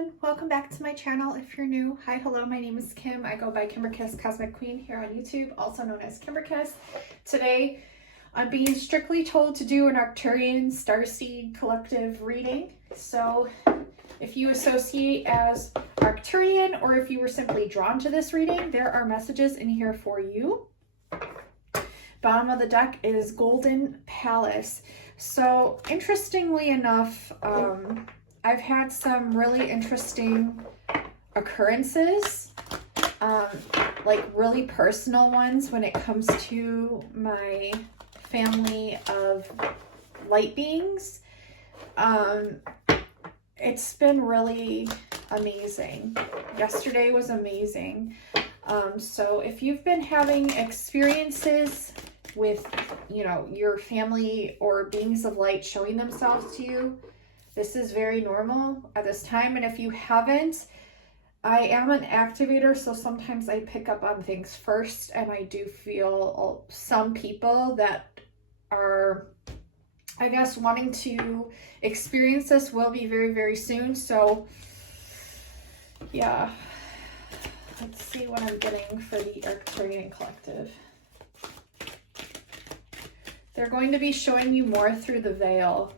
everyone, welcome back to my channel. If you're new, hi, hello, my name is Kim. I go by Kimberkiss Cosmic Queen here on YouTube, also known as Kimberkiss. Today, I'm being strictly told to do an Arcturian Starseed collective reading. So if you associate as Arcturian or if you were simply drawn to this reading, there are messages in here for you. Bottom of the deck is Golden Palace. So interestingly enough, I've had some really interesting occurrences, like really personal ones when it comes to my family of light beings. It's been really amazing. Yesterday was amazing. So if you've been having experiences with, you know, your family or beings of light showing themselves to you, this is very normal at this time. And if you haven't, I am an activator, so sometimes I pick up on things first, and I do feel some people that are, I guess, wanting to experience this will be very, very soon. So yeah, let's see what I'm getting for the Arcturian collective. They're going to be showing you more through the veil.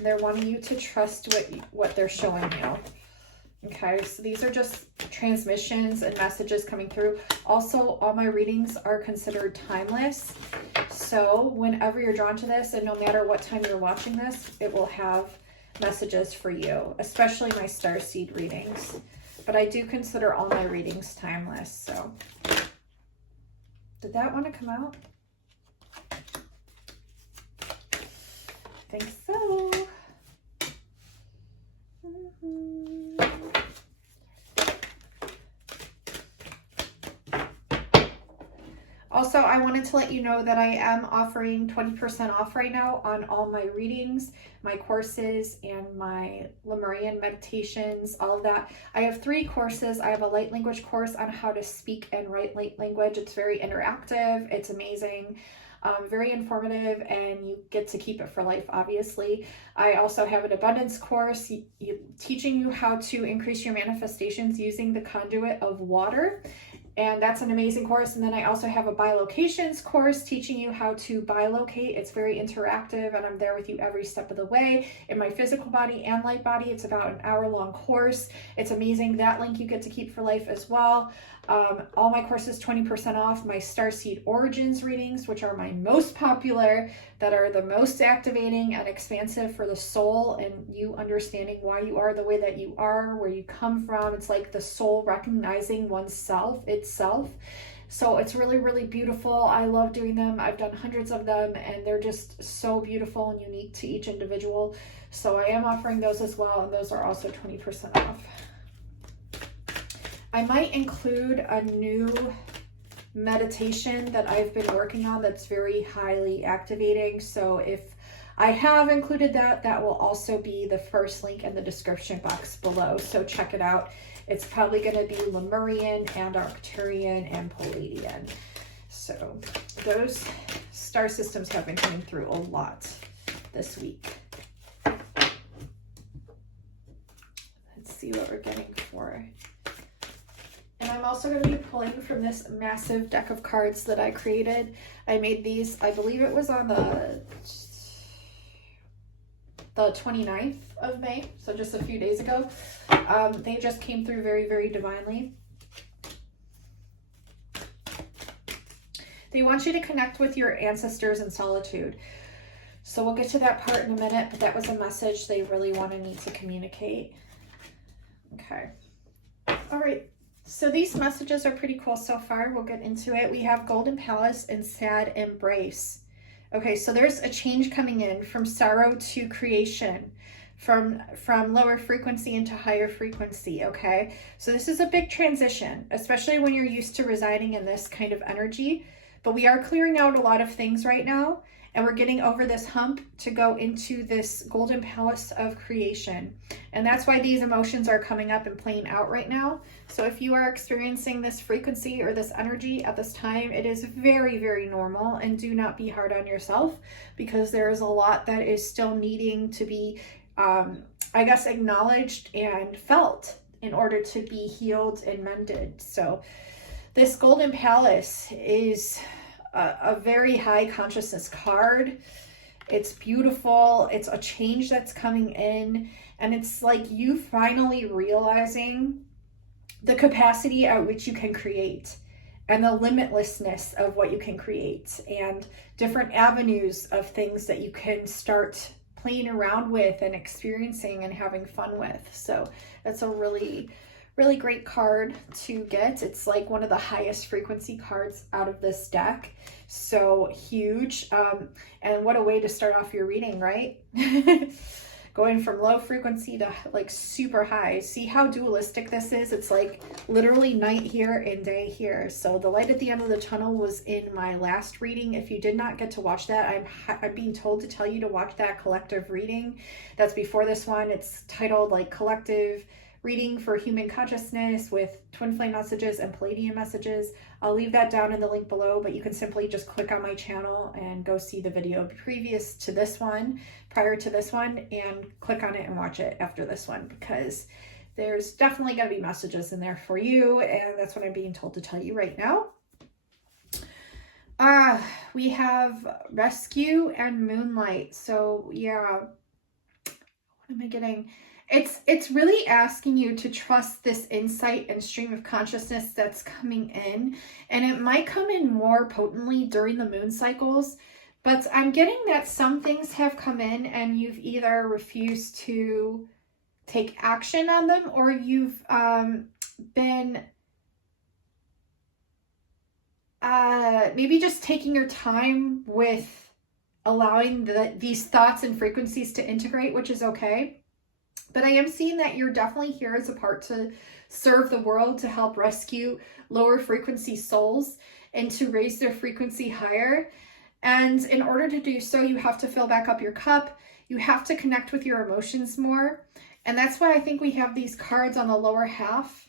They're wanting you to trust what they're showing you. Okay, so these are just transmissions and messages coming through. Also, all my readings are considered timeless. So whenever you're drawn to this, and no matter what time you're watching this, it will have messages for you, especially my Starseed readings. But I do consider all my readings timeless. So did that want to come out? I think so. Also, I wanted to let you know that I am offering 20% off right now on all my readings, my courses, and my Lemurian meditations, all of that. I have 3 courses. I have a light language course on how to speak and write light language. It's very interactive. It's amazing. Very informative, and you get to keep it for life, obviously. I also have an abundance course teaching you how to increase your manifestations using the conduit of water. And that's an amazing course. And then I also have a bilocations course teaching you how to bilocate. It's very interactive, and I'm there with you every step of the way in my physical body and light body. It's about an hour-long course. It's amazing. That link you get to keep for life as well. All my courses 20% off. My Starseed Origins readings, which are my most popular, that are the most activating and expansive for the soul and you understanding why you are the way that you are, where you come from. It's like the soul recognizing oneself itself. So it's really, really beautiful. I love doing them. I've done hundreds of them, and they're just so beautiful and unique to each individual. So I am offering those as well, and those are also 20% off. I might include a new meditation that I've been working on that's very highly activating. So if I have included that, that will also be the first link in the description box below. So check it out. It's probably going to be Lemurian and Arcturian and Palladian. So those star systems have been coming through a lot this week. Let's see what we're getting for. And I'm also going to be pulling from this massive deck of cards that I created. I made these, I believe it was on the 29th of May, so just a few days ago. They just came through very, very divinely. They want you to connect with your ancestors in solitude. So we'll get to that part in a minute, but that was a message they really wanted me to communicate. Okay. All right. So these messages are pretty cool so far. We'll get into it. We have Golden Palace and Sad Embrace. Okay, so there's a change coming in from sorrow to creation, from lower frequency into higher frequency, okay? So this is a big transition, especially when you're used to residing in this kind of energy. But we are clearing out a lot of things right now, and we're getting over this hump to go into this Golden Palace of creation. And that's why these emotions are coming up and playing out right now. So if you are experiencing this frequency or this energy at this time, it is very, very normal, and do not be hard on yourself, because there is a lot that is still needing to be I guess, acknowledged and felt in order to be healed and mended. So this Golden Palace is a very high consciousness card. It's beautiful. It's a change that's coming in. And it's like you finally realizing the capacity at which you can create and the limitlessness of what you can create and different avenues of things that you can start playing around with and experiencing and having fun with. So that's a really, really great card to get. It's like one of the highest frequency cards out of this deck. So huge. And what a way to start off your reading, right? Going from low frequency to like super high. See how dualistic this is? It's like literally night here and day here. So the light at the end of the tunnel was in my last reading. If you did not get to watch that, I'm being told to tell you to watch that collective reading. That's before this one. It's titled like Collective Reading for Human Consciousness with Twin Flame messages and Palladium messages. I'll leave that down in the link below, but you can simply just click on my channel and go see the video previous to this one, prior to this one, and click on it and watch it after this one, because there's definitely going to be messages in there for you, and that's what I'm being told to tell you right now. We have Rescue and Moonlight. So yeah, what am I getting? It's really asking you to trust this insight and stream of consciousness that's coming in, and it might come in more potently during the moon cycles, but I'm getting that some things have come in and you've either refused to take action on them, or you've been maybe just taking your time with allowing these thoughts and frequencies to integrate, which is okay. But I am seeing that you're definitely here as a part to serve the world, to help rescue lower frequency souls and to raise their frequency higher. And in order to do so, you have to fill back up your cup. You have to connect with your emotions more. And that's why I think we have these cards on the lower half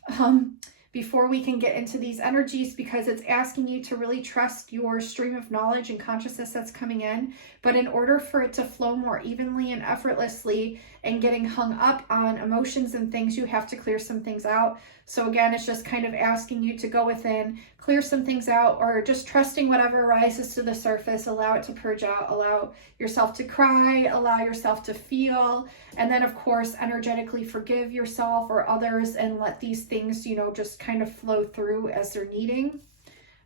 before we can get into these energies, because it's asking you to really trust your stream of knowledge and consciousness that's coming in. But in order for it to flow more evenly and effortlessly and getting hung up on emotions and things, you have to clear some things out. So again, it's just kind of asking you to go within, clear some things out, or just trusting whatever rises to the surface, allow it to purge out, allow yourself to cry, allow yourself to feel, and then of course energetically forgive yourself or others and let these things, you know, just kind of flow through as they're needing.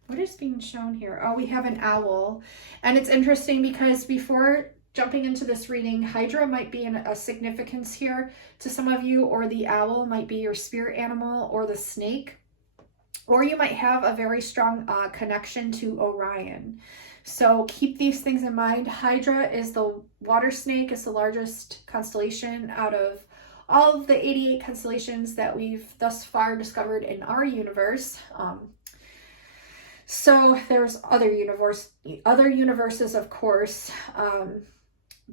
What is being shown here? Oh, we have an owl. And it's interesting because before jumping into this reading, Hydra might be in a significance here to some of you, or the owl might be your spirit animal, or the snake, or you might have a very strong connection to Orion. So keep these things in mind. Hydra is the water snake. It's the largest constellation out of all of the 88 constellations that we've thus far discovered in our universe. So there's other universes, of course,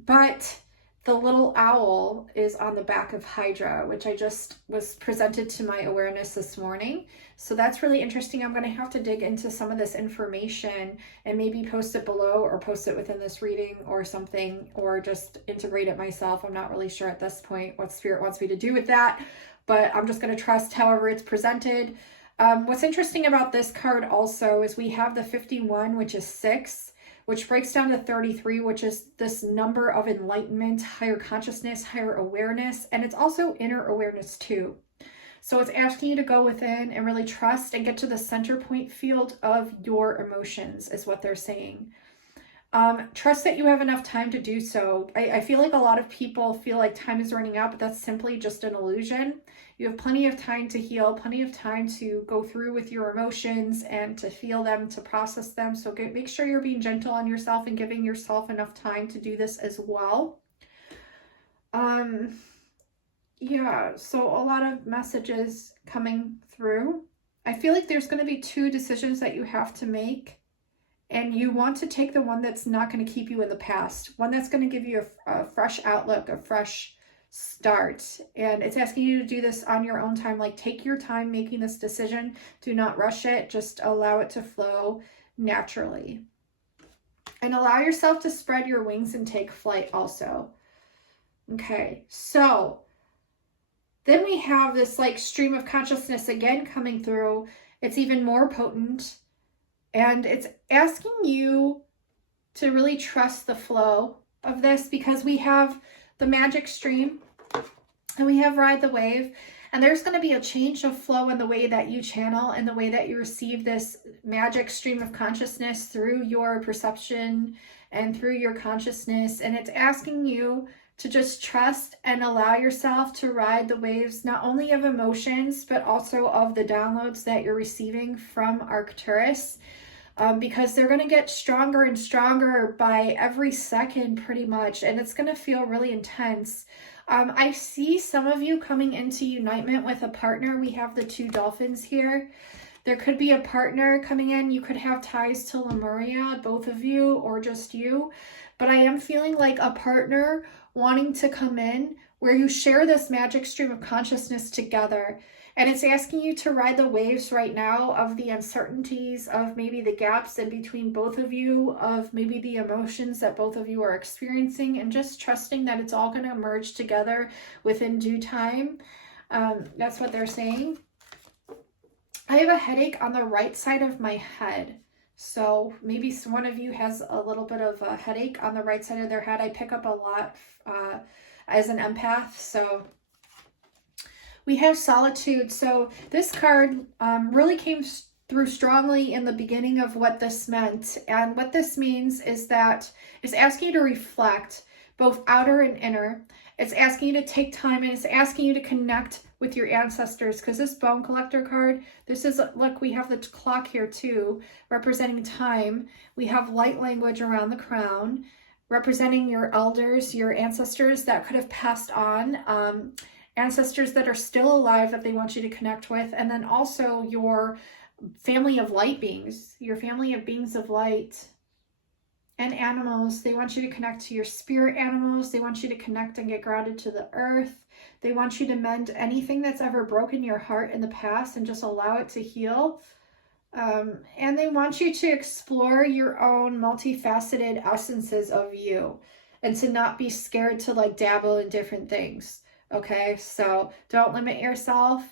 but the little owl is on the back of Hydra, which I just was presented to my awareness this morning. So that's really interesting. I'm going to have to dig into some of this information and maybe post it below, or post it within this reading or something, or just integrate it myself. I'm not really sure at this point what Spirit wants me to do with that, but I'm just going to trust however it's presented. What's interesting about this card also is we have the 51, which is 6, which breaks down to 33, which is this number of enlightenment, higher consciousness, higher awareness, and it's also inner awareness too. So it's asking you to go within and really trust and get to the center point field of your emotions, is what they're saying. Trust that you have enough time to do so. I feel like a lot of people feel like time is running out, but that's simply just an illusion. You have plenty of time to heal, plenty of time to go through with your emotions and to feel them, to process them. So make sure you're being gentle on yourself and giving yourself enough time to do this as well. Yeah, so a lot of messages coming through. I feel like there's going to be 2 decisions that you have to make. And you want to take the one that's not going to keep you in the past, one that's going to give you a fresh outlook, a fresh start. And it's asking you to do this on your own time. Like, take your time making this decision. Do not rush it. Just allow it to flow naturally. And allow yourself to spread your wings and take flight also. Okay, so Then we have this like stream of consciousness again coming through. It's even more potent. And it's asking you to really trust the flow of this, because we have the magic stream and we have ride the wave. And there's going to be a change of flow in the way that you channel and the way that you receive this magic stream of consciousness through your perception and through your consciousness. And it's asking you to just trust and allow yourself to ride the waves, not only of emotions, but also of the downloads that you're receiving from Arcturus. Because they're going to get stronger and stronger by every second pretty much, and it's going to feel really intense. I see some of you coming into Unitement with a partner. We have the 2 dolphins here. There could be a partner coming in. You could have ties to Lemuria, both of you, or just you. But I am feeling like a partner wanting to come in where you share this magic stream of consciousness together. And it's asking you to ride the waves right now of the uncertainties, of maybe the gaps in between both of you, of maybe the emotions that both of you are experiencing, and just trusting that it's all going to merge together within due time. That's what they're saying. I have a headache on the right side of my head. So maybe one of you has a little bit of a headache on the right side of their head. I pick up a lot as an empath, so... We have solitude. So this card really came through strongly in the beginning of what this meant. And what this means is that it's asking you to reflect both outer and inner. It's asking you to take time, and it's asking you to connect with your ancestors, because this bone collector card, this is, look, we have the clock here too, representing time. We have light language around the crown, representing your elders, your ancestors that could have passed on, ancestors that are still alive that they want you to connect with, and then also your family of light beings, your family of beings of light, and animals. They want you to connect to your spirit animals. They want you to connect and get grounded to the earth. They want you to mend anything that's ever broken your heart in the past and just allow it to heal. And they want you to explore your own multifaceted essences of you, and to not be scared to like dabble in different things. Okay, so don't limit yourself,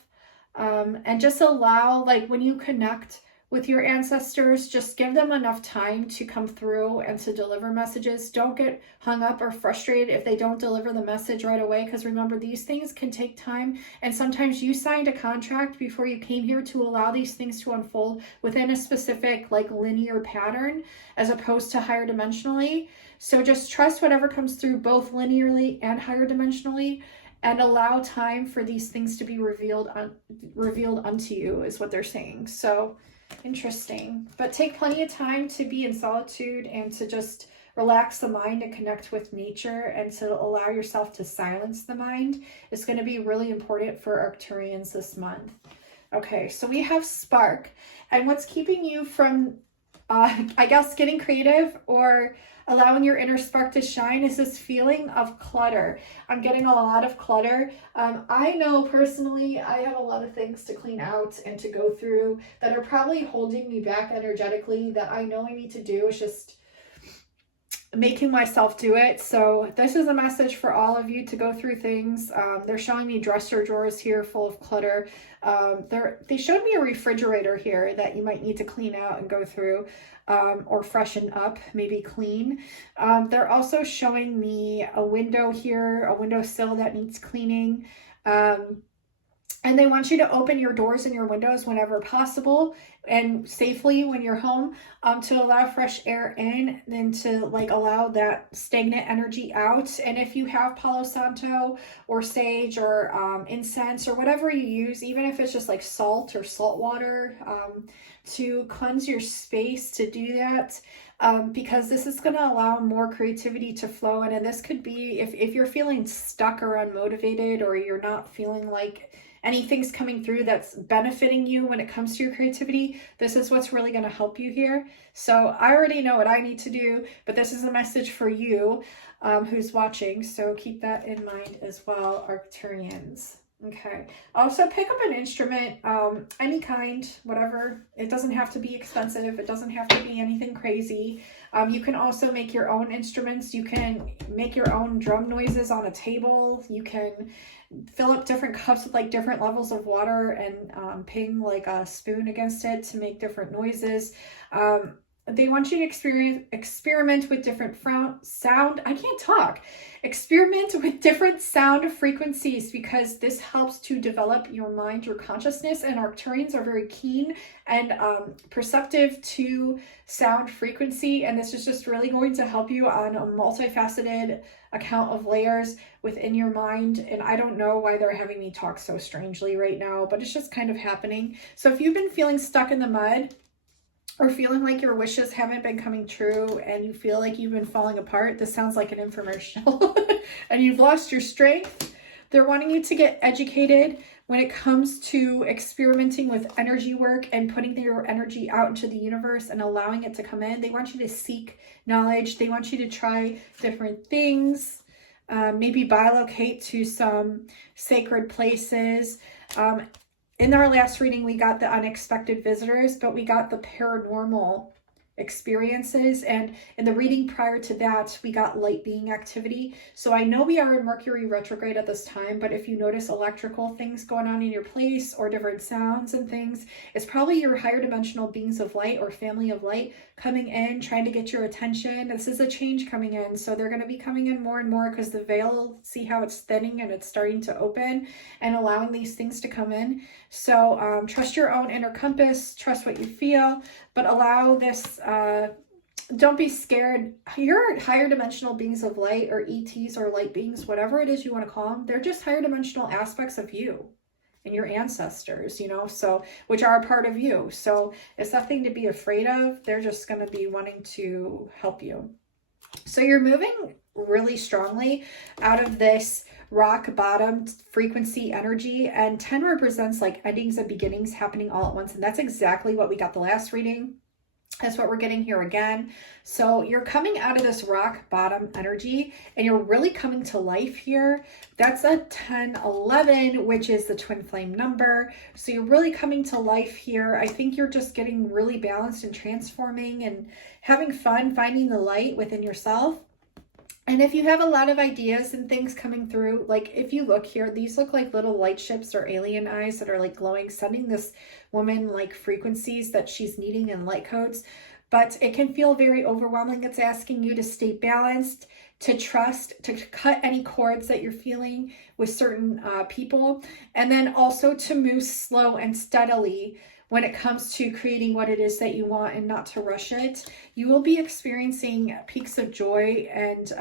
and just allow, like, when you connect with your ancestors, just give them enough time to come through and to deliver messages. Don't get hung up or frustrated if they don't deliver the message right away, because remember, these things can take time, and sometimes you signed a contract before you came here to allow these things to unfold within a specific like linear pattern as opposed to higher dimensionally. So just trust whatever comes through both linearly and higher dimensionally, and allow time for these things to be revealed unto you, is what they're saying. So interesting. But take plenty of time to be in solitude and to just relax the mind and connect with nature, and to allow yourself to silence the mind is going to be really important for Arcturians this month. Okay, so we have spark. And what's keeping you from, I guess, getting creative or allowing your inner spark to shine is this feeling of clutter. I'm getting a lot of clutter. I know personally I have a lot of things to clean out and to go through that are probably holding me back energetically, that I know I need to do. It's just making myself do it. So this is a message for all of you to go through things. They're showing me dresser drawers here full of clutter. They showed me a refrigerator here that you might need to clean out and go through, or freshen up, maybe clean. They're also showing me a window here, a windowsill that needs cleaning. And they want you to open your doors and your windows whenever possible and safely when you're home, to allow fresh air in, and to like allow that stagnant energy out. And if you have Palo Santo or sage or incense or whatever you use, even if it's just like salt or salt water, to cleanse your space, to do that, because this is going to allow more creativity to flow in. And this could be if you're feeling stuck or unmotivated, or you're not feeling like anything's coming through that's benefiting you when it comes to your creativity, this is what's really going to help you here. So I already know what I need to do, but this is a message for you who's watching. So keep that in mind as well, Arcturians. Okay. Also pick up an instrument, any kind, whatever. It doesn't have to be expensive. It doesn't have to be anything crazy. You can also make your own instruments. You can make your own drum noises on a table. You can fill up different cups with like different levels of water and ping like a spoon against it to make different noises. They want you to experiment with different sound. I can't talk. Experiment with different sound frequencies, because this helps to develop your mind, your consciousness, and Arcturians are very keen and perceptive to sound frequency. And this is just really going to help you on a multifaceted account of layers within your mind. And I don't know why they're having me talk so strangely right now, but it's just kind of happening. So if you've been feeling stuck in the mud, or feeling like your wishes haven't been coming true and you feel like you've been falling apart, this sounds like an infomercial, and you've lost your strength, they're wanting you to get educated when it comes to experimenting with energy work and putting your energy out into the universe and allowing it to come in. They want you to seek knowledge. They want you to try different things, maybe bilocate to some sacred places. In our last reading, we got the unexpected visitors, but we got the paranormal experiences. And in the reading prior to that, we got light being activity. So I know we are in Mercury retrograde at this time, but if you notice electrical things going on in your place or different sounds and things, it's probably your higher dimensional beings of light or family of light coming in, trying to get your attention. This is a change coming in. So they're going to be coming in more and more because the veil, see how it's thinning and it's starting to open and allowing these things to come in. So trust your own inner compass, trust what you feel, but allow this, don't be scared. Your higher dimensional beings of light, or ETs or light beings, whatever it is you want to call them, they're just higher dimensional aspects of you and your ancestors, you know, so, which are a part of you. So it's nothing to be afraid of. They're just going to be wanting to help you. So you're moving really strongly out of this rock bottom frequency energy, and 10 represents like endings and beginnings happening all at once. And that's exactly what we got the last reading. That's what we're getting here again. So you're coming out of this rock bottom energy and you're really coming to life here. That's a 10-11, which is the twin flame number. So you're really coming to life here. I think you're just getting really balanced and transforming and having fun, finding the light within yourself. And if you have a lot of ideas and things coming through, like if you look here, these look like little light ships or alien eyes that are like glowing, sending this woman like frequencies that she's needing in light codes. But it can feel very overwhelming. It's asking you to stay balanced, to trust, to cut any cords that you're feeling with certain people, and then also to move slow and steadily when it comes to creating what it is that you want and not to rush it. You will be experiencing peaks of joy, and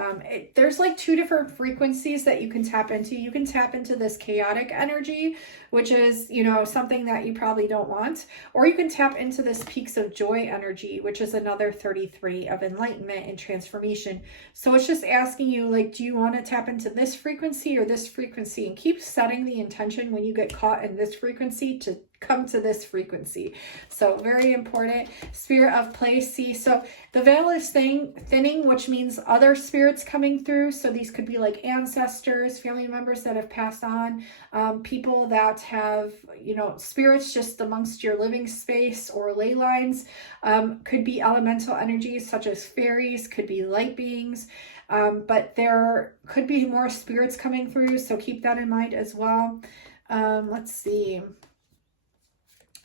there's like two different frequencies that you can tap into. You can tap into this chaotic energy, which is, you know, something that you probably don't want, or you can tap into this peaks of joy energy, which is another 33 of enlightenment and transformation. So it's just asking you, like, do you want to tap into this frequency or this frequency? And keep setting the intention when you get caught in this frequency to come to this frequency. So very important. Spirit of place. See, so the veil is thinning, which means other spirits coming through. So these could be like ancestors, family members that have passed on, people that have, you know, spirits just amongst your living space or ley lines. Could be elemental energies such as fairies, could be light beings, but there could be more spirits coming through. So keep that in mind as well. Let's see.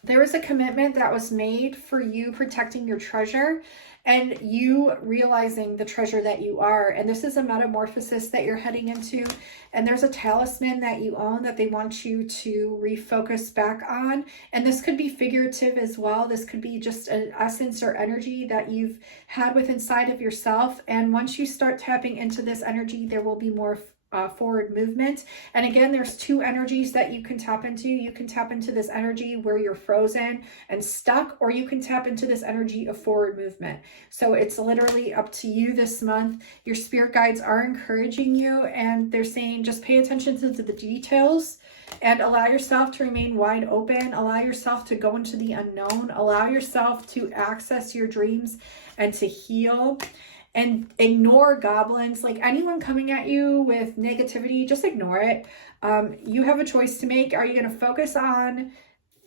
There was a commitment that was made for you protecting your treasure and you realizing the treasure that you are. And this is a metamorphosis that you're heading into. And there's a talisman that you own that they want you to refocus back on. And this could be figurative as well. This could be just an essence or energy that you've had with inside of yourself. And once you start tapping into this energy, there will be more forward movement. And again, there's two energies that you can tap into. You can tap into this energy where you're frozen and stuck, or you can tap into this energy of forward movement. So it's literally up to you this month. Your spirit guides are encouraging you, and they're saying just pay attention to the details and allow yourself to remain wide open. Allow yourself to go into the unknown. Allow yourself to access your dreams and to heal. and ignore goblins. Like anyone coming at you with negativity, just ignore it. You have a choice to make. Are you going to focus on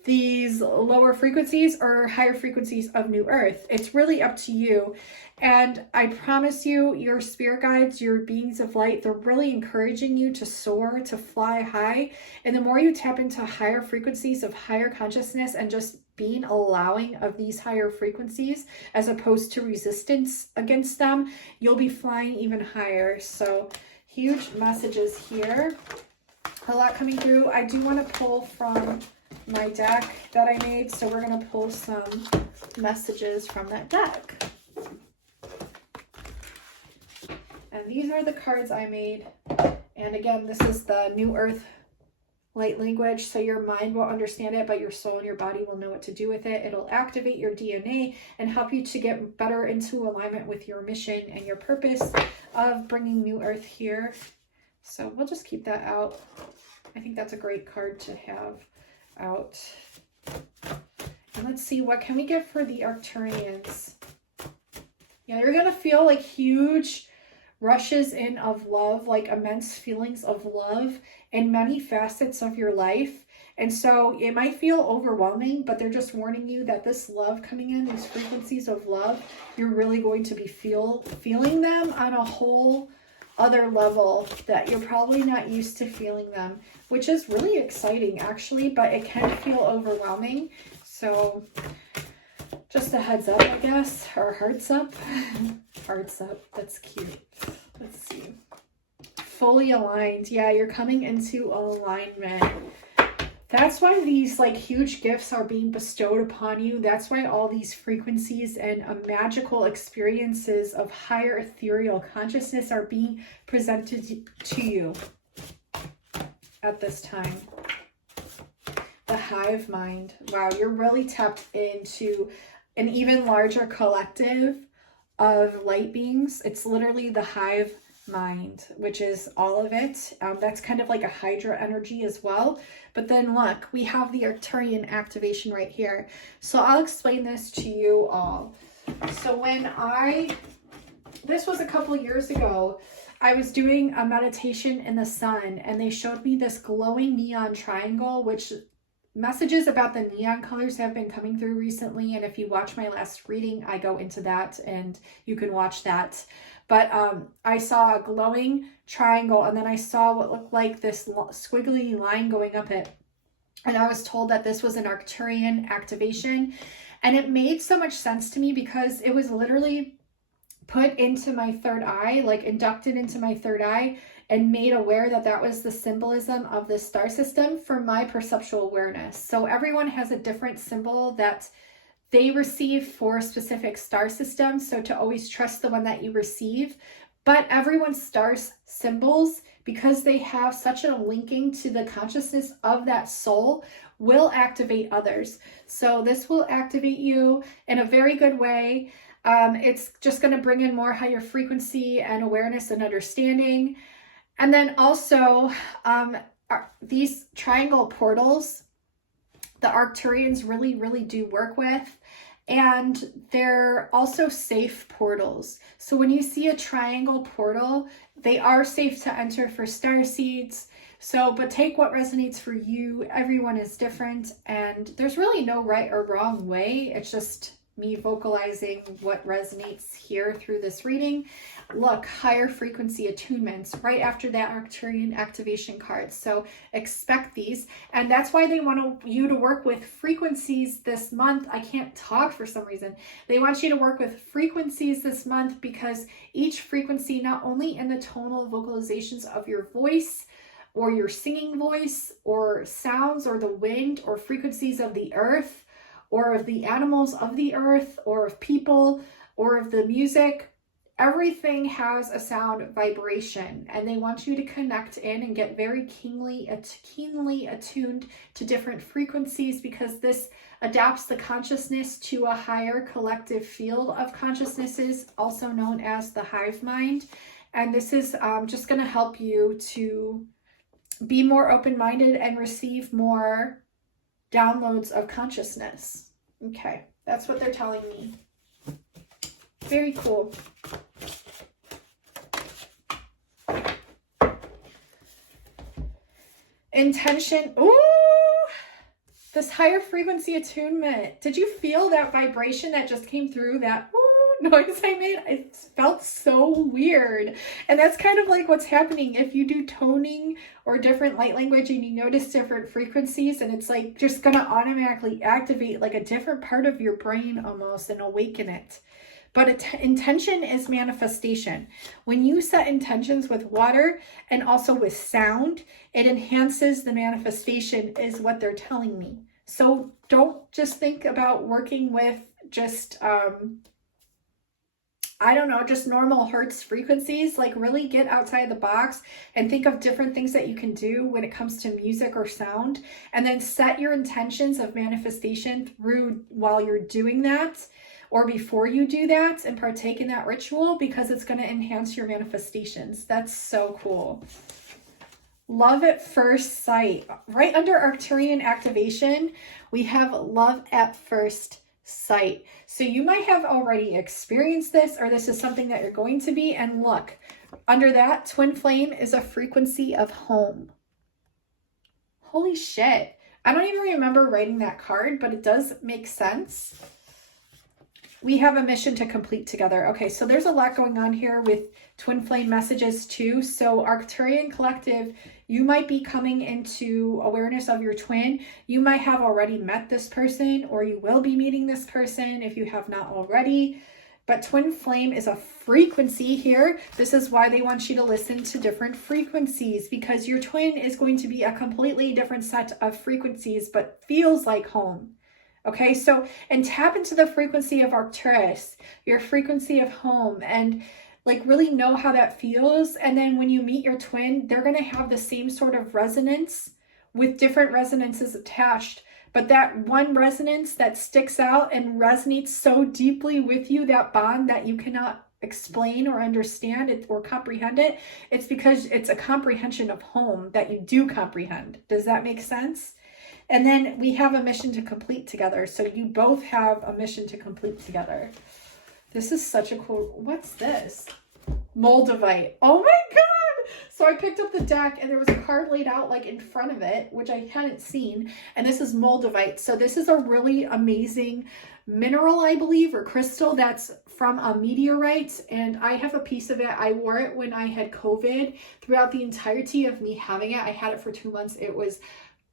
these lower frequencies or higher frequencies of New Earth? It's really up to you. And I promise you, your spirit guides, your beings of light, they're really encouraging you to soar, to fly high. And the more you tap into higher frequencies of higher consciousness and just being allowing of these higher frequencies as opposed to resistance against them, you'll be flying even higher. So huge messages here. A lot coming through. I do want to pull from my deck that I made, so we're going to pull some messages from that deck. And these are the cards I made. And again, this is the New Earth light language, so your mind will understand it, but your soul and your body will know what to do with it. It'll activate your DNA and help you to get better into alignment with your mission and your purpose of bringing New Earth here. So we'll just keep that out. I think that's a great card to have out. And let's see, what can we get for the Arcturians? Yeah, you're gonna feel like huge rushes in of love, like immense feelings of love in many facets of your life. And so it might feel overwhelming, but they're just warning you that this love coming in, these frequencies of love, you're really going to be feeling them on a whole other level that you're probably not used to feeling them, which is really exciting actually, but it can feel overwhelming. So just a heads up, I guess, or hearts up. Hearts up, that's cute. Let's see. Fully aligned. Yeah, you're coming into alignment. That's why these like huge gifts are being bestowed upon you. That's why all these frequencies and magical experiences of higher ethereal consciousness are being presented to you at this time. The Hive Mind. Wow, you're really tapped into an even larger collective of light beings. It's literally the Hive Mind, which is all of it. That's kind of like a Hydra energy as well. But then look, we have the Arcturian activation right here. So I'll explain this to you all. So this was a couple years ago, I was doing a meditation in the sun and they showed me this glowing neon triangle, which messages about the neon colors have been coming through recently. And if you watch my last reading, I go into that and you can watch that. But I saw a glowing triangle and then I saw what looked like this squiggly line going up it. And I was told that this was an Arcturian activation. And it made so much sense to me because it was literally put into my third eye, like inducted into my third eye and made aware that that was the symbolism of the star system for my perceptual awareness. So everyone has a different symbol that they receive for specific star systems, so to always trust the one that you receive. But everyone's star symbols, because they have such a linking to the consciousness of that soul, will activate others. So this will activate you in a very good way. It's just going to bring in more higher frequency and awareness and understanding. And then also these triangle portals, the Arcturians really do work with, and they're also safe portals. So when you see a triangle portal, they are safe to enter for starseeds. So, but take what resonates for you. Everyone is different and there's really no right or wrong way. It's just me vocalizing what resonates here through this reading. Look, higher frequency attunements right after that Arcturian activation card. So expect these. And that's why they want you to work with frequencies this month. I can't talk for some reason. They want you to work with frequencies this month because each frequency, not only in the tonal vocalizations of your voice or your singing voice or sounds or the wind or frequencies of the earth, or of the animals of the earth, or of people, or of the music. Everything has a sound vibration, and they want you to connect in and get very keenly attuned to different frequencies, because this adapts the consciousness to a higher collective field of consciousnesses, also known as the Hive Mind. And this is just going to help you to be more open-minded and receive more downloads of consciousness. Okay, that's what they're telling me. Very cool. Intention. Ooh, this higher frequency attunement. Did you feel that vibration that just came through, that ooh noise I made? It felt so weird. And that's kind of like what's happening if you do toning or different light language and you notice different frequencies, and it's like just gonna automatically activate like a different part of your brain almost and awaken it. But intention is manifestation. When you set intentions with water and also with sound, it enhances the manifestation, is what they're telling me. So don't just think about working with just, I don't know, just normal hertz frequencies. Like really get outside the box and think of different things that you can do when it comes to music or sound, and then set your intentions of manifestation through while you're doing that, or before you do that, and partake in that ritual, because it's going to enhance your manifestations. That's so cool. Love at first sight. Right under Arcturian activation, we have love at first sight. So you might have already experienced this, or this is something that you're going to be. And look, under that, twin flame is a frequency of home. Holy shit. I don't even remember writing that card, but it does make sense. We have a mission to complete together. Okay, so there's a lot going on here with twin flame messages too. So Arcturian Collective, you might be coming into awareness of your twin. You might have already met this person, or you will be meeting this person if you have not already. But twin flame is a frequency here. This is why they want you to listen to different frequencies, because your twin is going to be a completely different set of frequencies, but feels like home. Okay, so, and tap into the frequency of Arcturus, your frequency of home, and like really know how that feels. And then when you meet your twin, they're going to have the same sort of resonance with different resonances attached. But that one resonance that sticks out and resonates so deeply with you, that bond that you cannot explain or understand it or comprehend it, it's because it's a comprehension of home that you do comprehend. Does that make sense? And then we have a mission to complete together. So you both have a mission to complete together. This is such a cool, what's this? Moldavite. Oh my God. So I picked up the deck and there was a card laid out like in front of it, which I hadn't seen. And this is Moldavite. So this is a really amazing mineral, I believe, or crystal that's from a meteorite. And I have a piece of it. I wore it when I had COVID. Throughout the entirety of me having it, I had it for 2 months. It was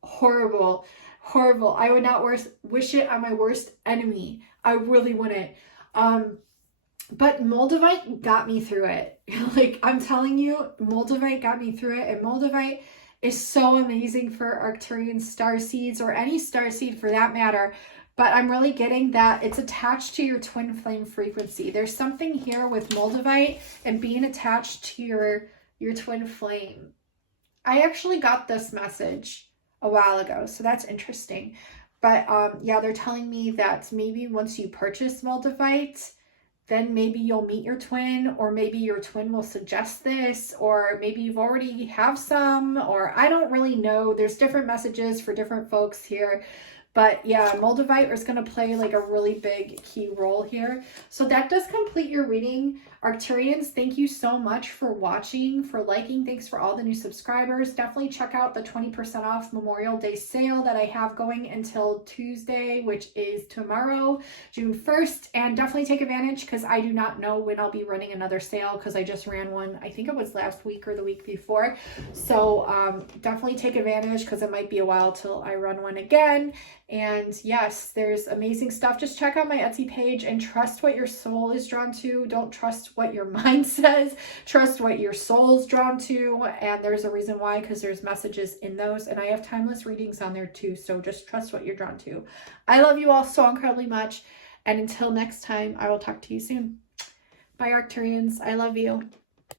horrible. I would not wish it on my worst enemy. I really wouldn't. But Moldavite got me through it. Like, I'm telling you, Moldavite got me through it. And Moldavite is so amazing for Arcturian starseeds, or any starseed for that matter. But I'm really getting that it's attached to your twin flame frequency. There's something here with Moldavite and being attached to your twin flame. I actually got this message a while ago, so that's interesting. But yeah, they're telling me that maybe once you purchase Moldavite, then maybe you'll meet your twin, or maybe your twin will suggest this, or maybe you've already have some, or I don't really know. There's different messages for different folks here. But yeah, Moldavite is going to play like a really big key role here. So that does complete your reading. Arcturians, thank you so much for watching, for liking. Thanks for all the new subscribers. Definitely check out the 20% off Memorial Day sale that I have going until Tuesday, which is tomorrow, June 1st. And definitely take advantage, because I do not know when I'll be running another sale, because I just ran one, I think it was last week or the week before. So definitely take advantage, because it might be a while till I run one again. And yes, there's amazing stuff. Just check out my Etsy page and trust what your soul is drawn to. Don't trust what your mind says. Trust what your soul's drawn to. And there's a reason why, because there's messages in those. And I have timeless readings on there too. So just trust what you're drawn to. I love you all so incredibly much. And until next time, I will talk to you soon. Bye, Arcturians. I love you.